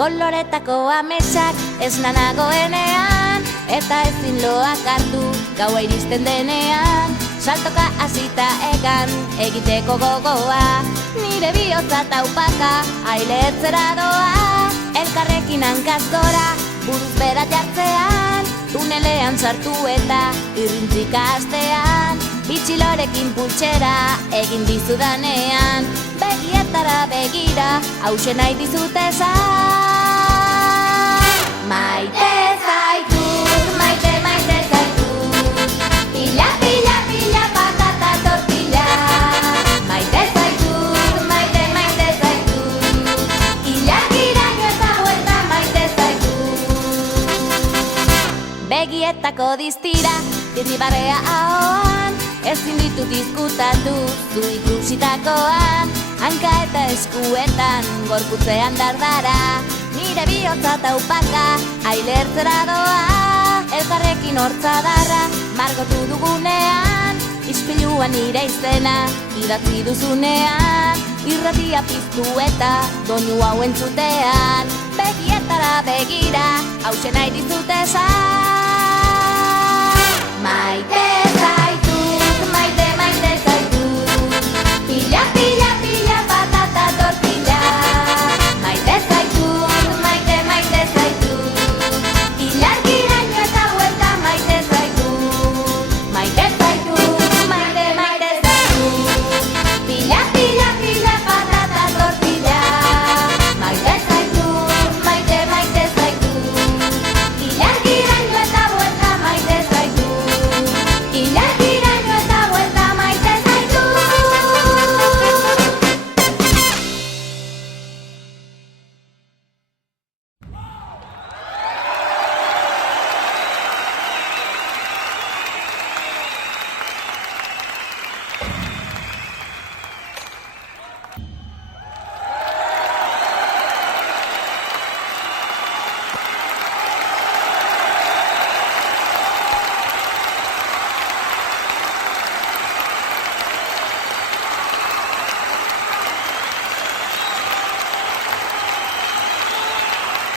Koloretako ametsak ez nanagoenean, eta ezin loak hartu gaua iristen denean. Saltoka hasita egan egiteko gogoa, nire bihotza taupaka ailetzera doa. Elkarrekin hankaz gora, buruz bera jartzean, tunelean sartu eta irrintzika hastean. Bitxilorekin pultsera egin dizudanean, begietara begira, hauxe nahi dizut esan. Maite zaitut, maite, maite zaitut, pila, pila, pila, patata tortilla. Maite zaitut, maite, maite zaitut, ilakiraino eta huelta maite zaitut. Begietako diztira, irribarrea ahoan, ezin ditut izkutatu zu ikusitakoan. Hanka eta eskuetan, gorputzean dardara, nire bihotza taupaka ailertzera doa. Elkarrekin hortzadarra margotu dugunean, ispiluan nire izena idatzi duzunean. Irratia piztu eta doinu hau entzutean, begietara begira, hauxe nahi dizut esan.